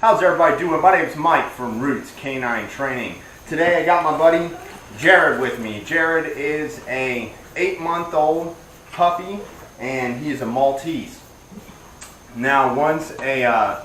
How's everybody doing? My name's Mike from Roots Canine Training. Today I got my buddy Jared with me. Jared is a 8-month-old puppy and he is a Maltese. Now once a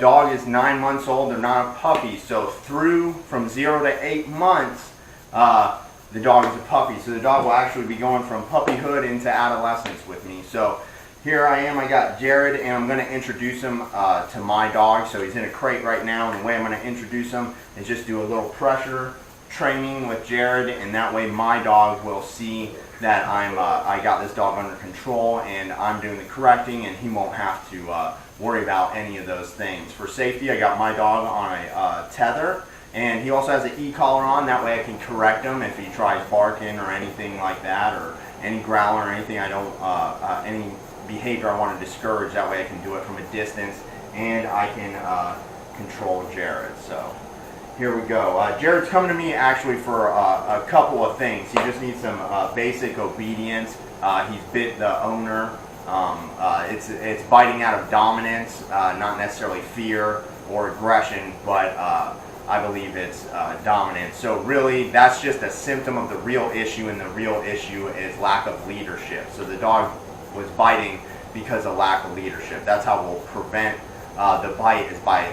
dog is 9 months old, they're not a puppy. So from 0 to 8 months, the dog is a puppy. So the dog will actually be going from puppyhood into adolescence with me. So here I am, I got Jared, and I'm going to introduce him to my dog. So he's in a crate right now, and the way I'm going to introduce him is just do a little pressure training with Jared, and that way my dog will see that I got this dog under control, and I'm doing the correcting, and he won't have to worry about any of those things. For safety, I got my dog on a tether, and he also has an e-collar on. That way I can correct him if he tries barking or anything like that, or any growling or anything any behavior I want to discourage. That way I can do it from a distance, and I can control Jared. So here we go. Jared's coming to me actually for a couple of things. He just needs some basic obedience. He's bit the owner. It's biting out of dominance, not necessarily fear or aggression, but I believe it's dominance. So really, that's just a symptom of the real issue, and the real issue is lack of leadership. So the dog was biting because of lack of leadership. That's how we'll prevent the bite, is by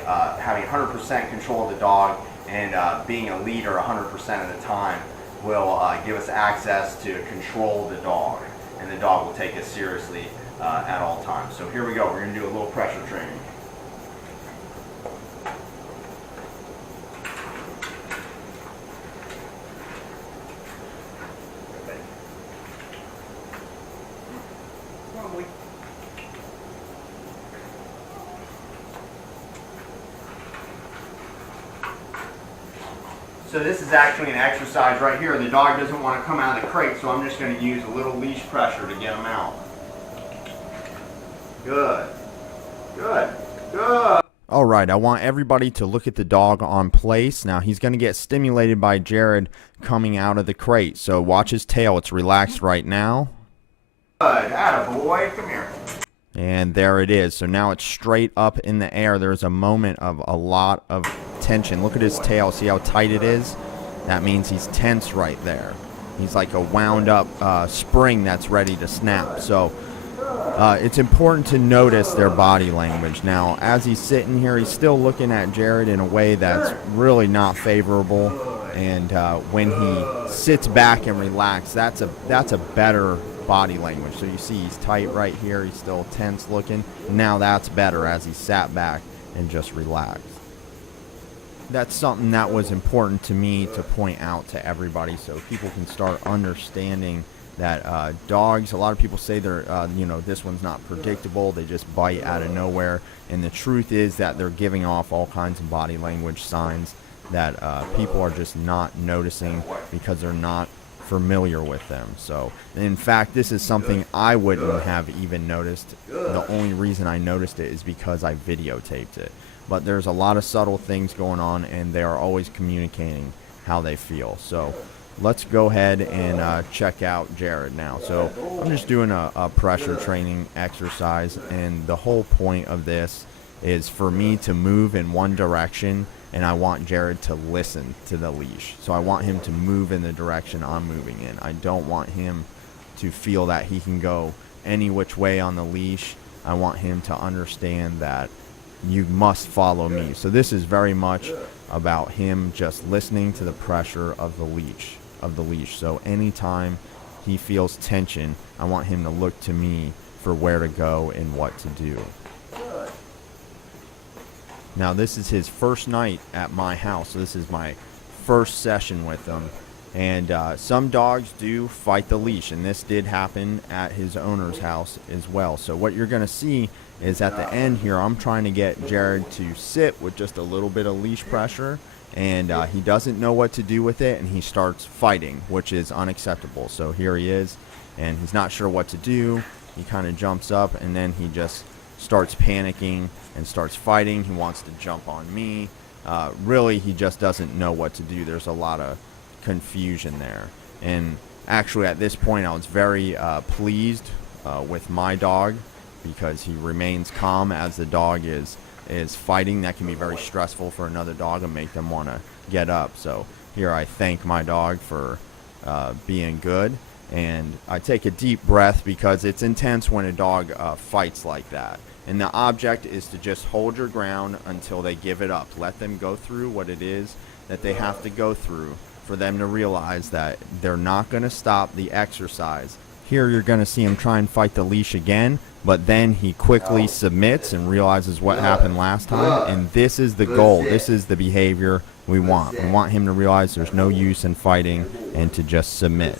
having 100% control of the dog, and being a leader 100% of the time will give us access to control the dog, and the dog will take us seriously at all times. So here we go. We're going to do a little pressure training. So this is actually an exercise right here. The dog doesn't want to come out of the crate, so I'm just going to use a little leash pressure to get him out. Good. Good. Good. All right, I want everybody to look at the dog on place. Now he's going to get stimulated by Jared coming out of the crate. So watch his tail. It's relaxed right now. Good. Attaboy. Come here. And there it is. So now it's straight up in the air. There's a moment of a lot of tension. Look at his tail. See how tight it is? That means he's tense right there. He's like a wound up spring that's ready to snap. So it's important to notice their body language. Now, as he's sitting here, he's still looking at Jared in a way that's really not favorable. And when he sits back and relaxes, that's a better body language. So you see he's tight right here. He's still tense looking. Now that's better as he sat back and just relaxed. That's something that was important to me to point out to everybody, so people can start understanding that dogs, a lot of people say they're, this one's not predictable, they just bite out of nowhere, and the truth is that they're giving off all kinds of body language signs that people are just not noticing because they're not familiar with them. So in fact, this is something I wouldn't have even noticed. The only reason I noticed it is because I videotaped it. But there's a lot of subtle things going on, and they are always communicating how they feel. So let's go ahead and check out Jared now. So I'm just doing a pressure training exercise, and the whole point of this is for me to move in one direction, and I want Jared to listen to the leash. So I want him to move in the direction I'm moving in. I don't want him to feel that he can go any which way on the leash. I want him to understand that you must follow me. So this is very much about him just listening to the pressure of the leash. So anytime he feels tension, I want him to look to me for where to go and what to do. Now this is his first night at my house, so this is my first session with him. And some dogs do fight the leash, and this did happen at his owner's house as well. So what you're going to see is at the end here, I'm trying to get Jared to sit with just a little bit of leash pressure, and he doesn't know what to do with it, and he starts fighting, which is unacceptable. So here he is, and he's not sure what to do. He kind of jumps up, and then he just starts panicking and starts fighting. He wants to jump on me. Really, he just doesn't know what to do. There's a lot of confusion there. And actually, at this point, I was very pleased with my dog, because he remains calm as the dog is is fighting. That can be very stressful for another dog and make them want to get up. So here I thank my dog for being good, and I take a deep breath because it's intense when a dog fights like that. And the object is to just hold your ground until they give it up. Let them go through what it is that they have to go through for them to realize that they're not going to stop the exercise. Here you're going to see him try and fight the leash again, but then he quickly submits and realizes what happened last time, and this is the goal. This is the behavior we want. We want him to realize there's no use in fighting and to just submit.